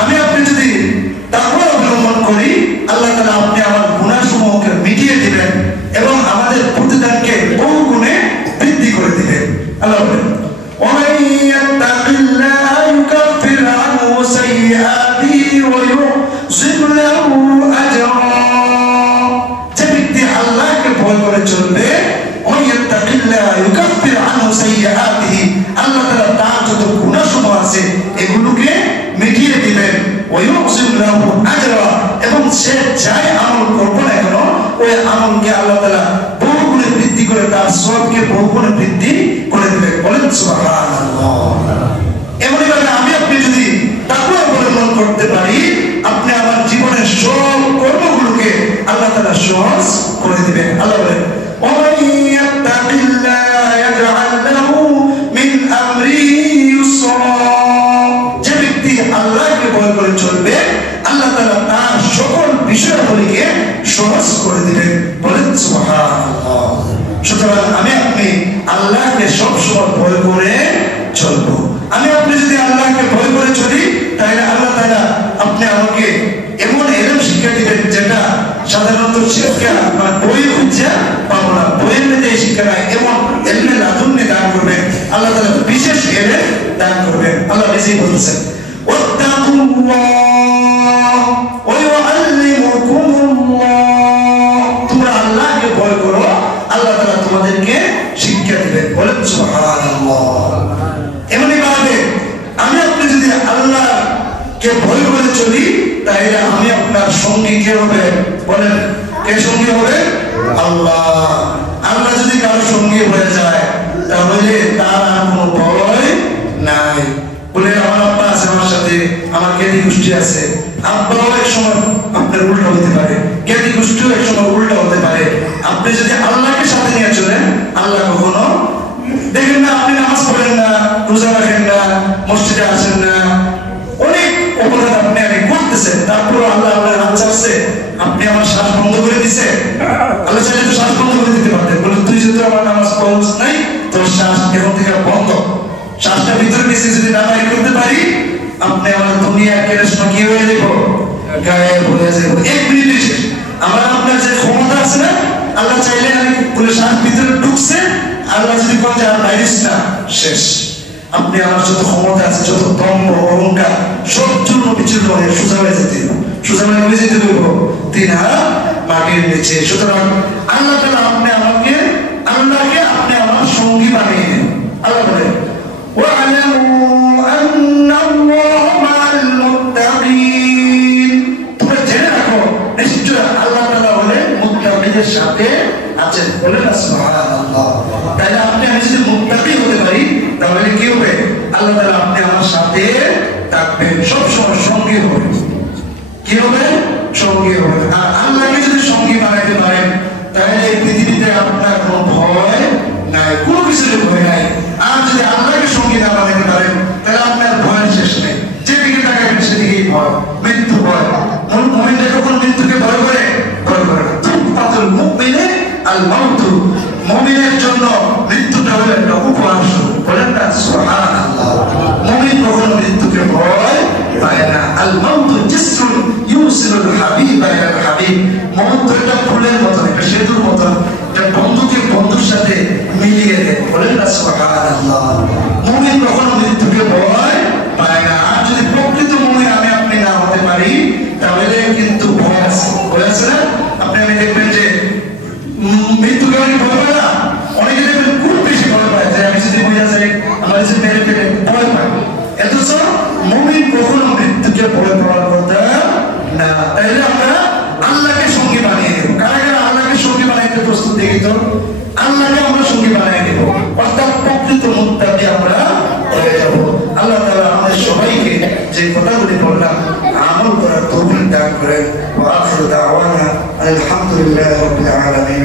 আমি আপনি যদি তাকওয়া অবলম্বন করি আল্লাহ তাআলা আপনি আমার গুনাহসমূহকে মিটিয়ে দিবেন এবং আমাদের প্রতিদানকে বহু গুণে বৃদ্ধি করে দিবেন। আল্লাহ বলেন ومن يتق الله يكفر عنه سيئاته ويعظم له أجرا যে ব্যক্তি আল্লাহকে ভয় করে চলবে ومن يتق الله يكفر عنه سيئاته আল্লাহ তাআলা তার যত গুনাহসমূহ আছে এগুলোকে মিটিয়ে দিবেন ويعظم له أجرا এবং সে যাই আমল করবে না কেন ওই আমলকে আল্লাহ তাআলা বহু গুণে বৃদ্ধি করে তার সওয়াবকে বহু গুণে বৃদ্ধি করে দিবেন। বলেন সুবহানাল্লাহ। এমনিভাবে আমি আপনি যদি তাকওয়া অবলম্বন করতে পারি আপনি আমার জীবনের সব কর্মগুলোকে আল্লাহ তাআলা সহজ করে দিবেন। আল্লাহ বলেন ومن يتق الله يجعل له من أمره يسرا যে ব্যক্তি আল্লাহকে ভয় করে চলবে আল্লাহ তাআলা তার সকল বিষয়গুলিকে সহজ করে দিবেন। বলেন সুবহানাল্লাহ। সুতরাং আমি আপনি আল্লাহকে সবসময় ভয় করে চলবো। আমি আপনি যদি আল্লাহকে ভয় করে চলি তাহলে আল্লাহ তাআলা আপনি আমাকে এমন ইলম শিক্ষা দিবেন যেটা সাধারণত শিক্ষা বা বই হচ্ছে পাবো না। বইয়ের মধ্যে এই শিক্ষা নাই, এমন ইলমে লাদুন্নি দান করবেন আল্লাহ তাআলা, বিশেষ ইলম দান করবেন। আল্লাহ নিজেই বলছেন ওয়াত্তাকুল্লাহ ওয়া ইউআল্লিমুকুমুল্লাহ তোমরা আল্লাহকে ভয় করো আল্লাহ তাআলা তোমাদেরকে শিক্ষা দিবেন। বলেন সুবহানাল্লাহ। এমনি ভাবে আমি আপনি যদি আল্লাহকে ভয় করে চলি তাহলে আমি আপনার সঙ্গী কে হবে? বলেন কে সঙ্গী হবে? আল্লাহ। আল্লাহ যদি কারো সঙ্গী হয়ে যায় তাহলে তার আর কোনো ভয় নাই। বলে আমার আব্বা আছে, আমার সাথে আমার জ্ঞানী গোষ্ঠী আছে, আব্বাও এক সময় আপনার উল্টা হতে পারে, জ্ঞানী গোষ্ঠীও এক সময় উল্টা হতে পারে। আপনি যদি আল্লাহকে সাথে নিয়ে চলেন আল্লাহ কখনো দেখেন না আপনি নামাজ পড়েন না, রোজা রাখেন না, মসজিদে আসেন না, অনেক অপরাধ আপনি আগে করতেছেন, তারপর আল্লাহ আপনার হাত চাচ্ছে, আপনি আমার শ্বাস বন্ধ করে দিছে। আল্লাহ চাইলে তো শ্বাস বন্ধ করে দিতে পারতেন, বলে তুই যদি আমার নামাজ পড়ছ নাই তোর শ্বাস এখন থেকে বন্ধ। শ্বাসটা ভিতরে নিচে যদি না বাইর করতে পারি আপনি আমার দুনিয়া কেড়ে কি হয়ে যাবো, গায়েব হয়ে যাবো। এক মিনিটে শেষ। আমার আপনার যে ক্ষমতা আছে না, আল্লাহ চাইলে আমি বলে শ্বাস ভিতরে ঢুকছে, আল্লাহ যদি কোন আর বাইরিস না শেষ। আপনি আমার যত ক্ষমতা আছে, যত দম্ভ অহংকার সব চূর্ণ বিচূর্ণ হয়ে সোজা হয়ে যেতে, সোজা হয়ে যেতে হইব 3 হাত মাটির নিচে। সুতরাং আল্লাহ তাআলা আপনি আমাকে আল্লাহকে আপনি আমার সঙ্গী বানিয়ে নেন। আল্লাহ বলেন وَاعْلَمُوا أَنَّ اللَّهَ مَعَ الْمُتَّقِينَ তোমরা জেনে রাখো নিশ্চয় আল্লাহ তাআলা হলেন মুত্তাকিদের সাথে আছেন। বলেন সুবহানাল্লাহ। তাহলে আপনি আমি যদি মুত্তাকি হতে পারি তাহলে কি হবে? আল্লাহ তাআলা আপনি আমার সাথে থাকবেন, সব সময় সঙ্গী হবে। কি হবে? সঙ্গী হবে। আর আল্লাহকে যদি সঙ্গী বানাইতে পারেন তাহলে এই পৃথিবীতে আপনার কোনো ভয় নাই, কোনো কিছুর ভয় নাই। আর যদি আল্লাহকে সঙ্গী না বানাইতে পারেন তাহলে আপনার ভয়ের শেষ নেই। যেদিকে তাকাবেন সেদিকেই ভয়, মৃত্যু ভয়। মুমিনরা কখন মৃত্যুকে ভয় করে? ভয় করে না। তুফাতুল মুমিনে আল মাউতু, মুমিনের জন্য মৃত্যুটা হলো একটা উপহাস। বলেন না সুবহানাল্লাহ। মুমিন কখনো মৃত্যুকে ভয় পায় না। আল মাউতু জিসরুন ইউসিলুল হাবিবা ইলাল হাবিব। মওত একটা ফুলের মতো, একটা সেতুর মতো, একটা বন্ধুকে বন্ধুর সাথে মিলিয়ে দেয়। বলেন না সুবহানাল্লাহ। মুমিন কখনো মৃত্যুকে ভয় পায় না। আর যদি প্রকৃত মুমিন আমি আপনি না হতে পারি তাহলে কিন্তু ভয় আছে। ভয় আছে না? আপনি আমি দেখবেন যে মৃত্যুকে অনেক ভয় পায় না, অনেকে দেখবেন খুব বেশি ভয় পায় যে আমি যদি মরে যাই আমার যদি মেরে ফেলে ভয় পায়। অথচ মুমিন কখনো মৃত্যুকে ভয় পাওয়ার কথা না। তাইলে আমরা আল্লাহকে সঙ্গী বানিয়ে নেব। কারা কারা আল্লাহকে সঙ্গী বানাইতে প্রস্তুত? দেখি তো। আল্লাহকে আমরা সঙ্গী বানিয়ে নেব, অর্থাৎ প্রকৃত মুত্তাকি আমরা হয়ে যাব। আল্লাহ তাআলা আমাদের সবাইকে যে কথাগুলি বললাম আমল করার তৌফিক দান করেন। ওয়া আখিরু দাওয়ানা আলহামদুলিল্লাহি রাব্বিল আলামিন।